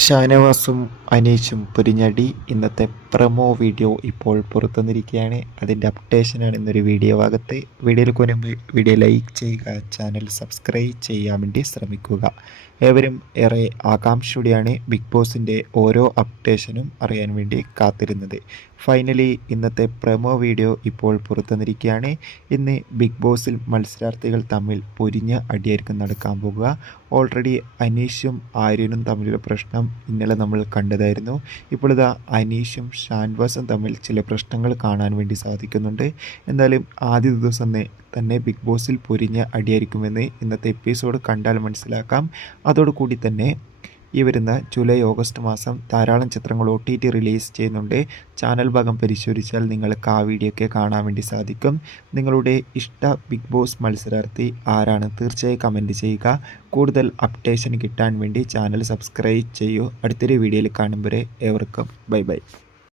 ഷാനവാസും അനീഷും പൊരിഞ്ഞടി ഇന്നത്തെ promo video ഇപ്പോൾ പുറത്തുവന്നിരിക്കുകയാണ്. അതിൻ്റെ അപ്ഡേഷനാണ് ഇന്നൊരു വീഡിയോ ഭാഗത്ത്. വീഡിയോയിൽ മുൻപ് വീഡിയോ ലൈക്ക് ചെയ്യുക, ചാനൽ സബ്സ്ക്രൈബ് ചെയ്യാൻ വേണ്ടി ശ്രമിക്കുക. ഏവരും ഏറെ ആകാംക്ഷയോടെയാണ് ബിഗ് ബോസിൻ്റെ ഓരോ അപ്ഡേഷനും അറിയാൻ വേണ്ടി കാത്തിരുന്നത്. ഫൈനലി ഇന്നത്തെ പ്രൊമോ വീഡിയോ ഇപ്പോൾ പുറത്തുവന്നിരിക്കുകയാണ്. ഇന്ന് ബിഗ് ബോസിൽ മത്സരാർത്ഥികൾ തമ്മിൽ പൊരിഞ്ഞ അടിയായിരിക്കും നടക്കാൻ പോകുക. ഓൾറെഡി അനീഷും ആര്യനും തമ്മിലുള്ള പ്രശ്നം ഇന്നലെ നമ്മൾ കണ്ടതായിരുന്നു. ഇപ്പോൾ ഇതാ അനീഷും ഷാൻവാസും തമ്മിൽ ചില പ്രശ്നങ്ങൾ കാണാൻ വേണ്ടി സാധിക്കുന്നുണ്ട്. എന്തായാലും ആദ്യ ദിവസം തന്നെ ബിഗ് ബോസിൽ പൊരിഞ്ഞ അടിയായിരിക്കുമെന്ന് ഇന്നത്തെ എപ്പിസോഡ് കണ്ടാൽ മനസ്സിലാക്കാം. അതോടുകൂടി തന്നെ ഈ വരുന്ന ജൂലൈ ഓഗസ്റ്റ് മാസം ധാരാളം ചിത്രങ്ങൾ OTT റിലീസ് ചെയ്യുന്നുണ്ട്. ചാനൽ ഭാഗം പരിശോധിച്ചാൽ നിങ്ങൾക്ക് ആ വീഡിയോ ഒക്കെ കാണാൻ വേണ്ടി സാധിക്കും. നിങ്ങളുടെ ഇഷ്ട ബിഗ് ബോസ് മത്സരാർത്ഥി ആരാണ്? തീർച്ചയായും കമൻറ്റ് ചെയ്യുക. കൂടുതൽ അപ്ഡേഷൻ കിട്ടാൻ വേണ്ടി ചാനൽ സബ്സ്ക്രൈബ് ചെയ്യൂ. അടുത്തൊരു വീഡിയോയിൽ കാണുമ്പോൾ ഏവർക്കും ബൈ ബൈ.